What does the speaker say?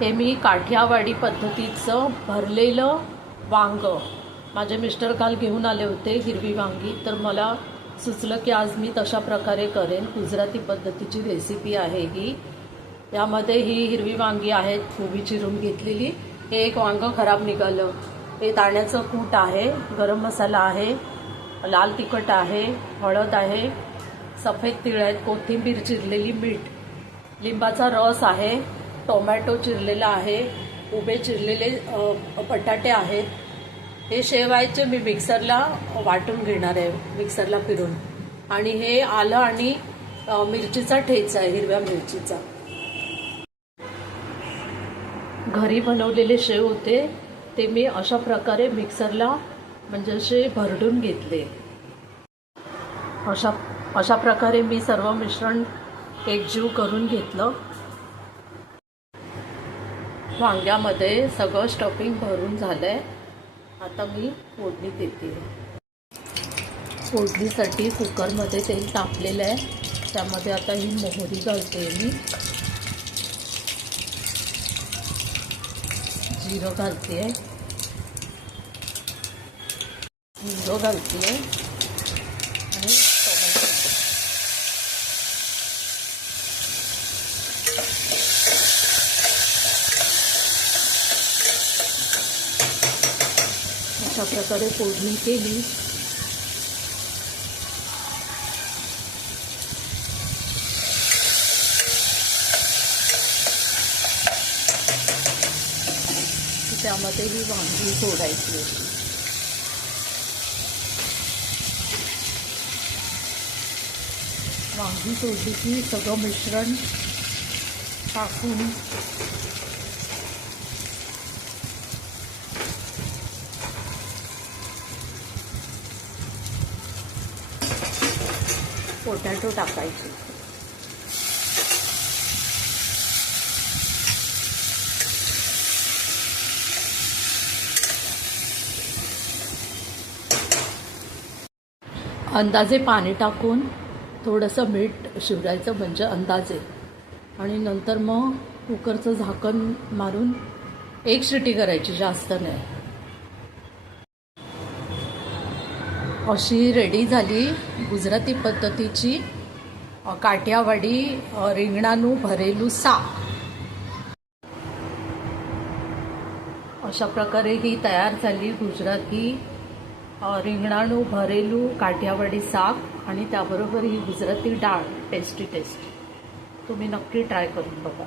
हे मी काठियावाडी पद्धतीचं भरलेलं वांग माझे मिस्टर काल घेऊन आले होते, हिरवी वांगी. तर मला सुचलं की आज मी तशा प्रकारे करेन. गुजराती पद्धतीची रेसिपी आहे ही. यामध्ये ही हिरवी वांगी आहेत उभी चिरून घेतलेली. हे एक वांग खराब निघालं. हे दाण्याचं कूट आहे, गरम मसाला आहे, लाल तिखट आहे, हळद आहे, सफेद तीळ आहेत, कोथिंबीर चिरलेली, मीठ, लिंबाचा रस आहे, टोमॅटो चिरलेला आहे, उभे चिरलेले बटाटे आहेत. हे शेवायचे मी मिक्सरला वाटून घेणार आहे, मिक्सरला फिरून. आणि हे आलं आणि मिरचीचा ठेचा आहे, हिरव्या मिरचीचा. घरी बनवलेले शेव होते ते मी अशा प्रकारे मिक्सरला म्हणजे असे भरडून घेतले. अशा प्रकारे मी सर्व मिश्रण एकजीव करून घेतलं. वांग्यामध्ये सगळं स्टफिंग भरून झालंय. आता मी फोडणी देते. फोडणीसाठी कुकरमध्ये तेल तापलेलं आहे. त्यामध्ये आता ही मोहरी घालते मी, जिरं घालते, हिंग घालते आणि टोमॅटो. अशा प्रकारे फोडणी केली. त्यामध्ये ही वांगी सोडायची. वांगी सोडली की सगळं मिश्रण टाकून पोटॅटो टाकायचे. अंदाजे पाणी टाकून थोडंसं मीठ शिवरायचं, म्हणजे अंदाजे. आणि नंतर मग कुकरचं झाकण मारून एक शिटी करायची, जास्त नाही. अशी रेडी झाली गुजराती पद्धतीची काठियावाडी रिंगणाનું भरेલું શાક. अशा प्रकारे ही तयार झाली गुजराती रिंगणाનું भरेલું काठियावाडी શાક. आणि त्याबरोबर ही गुजराती डाळ, टेस्टी. तुम्ही नक्की ट्राय करून बघा.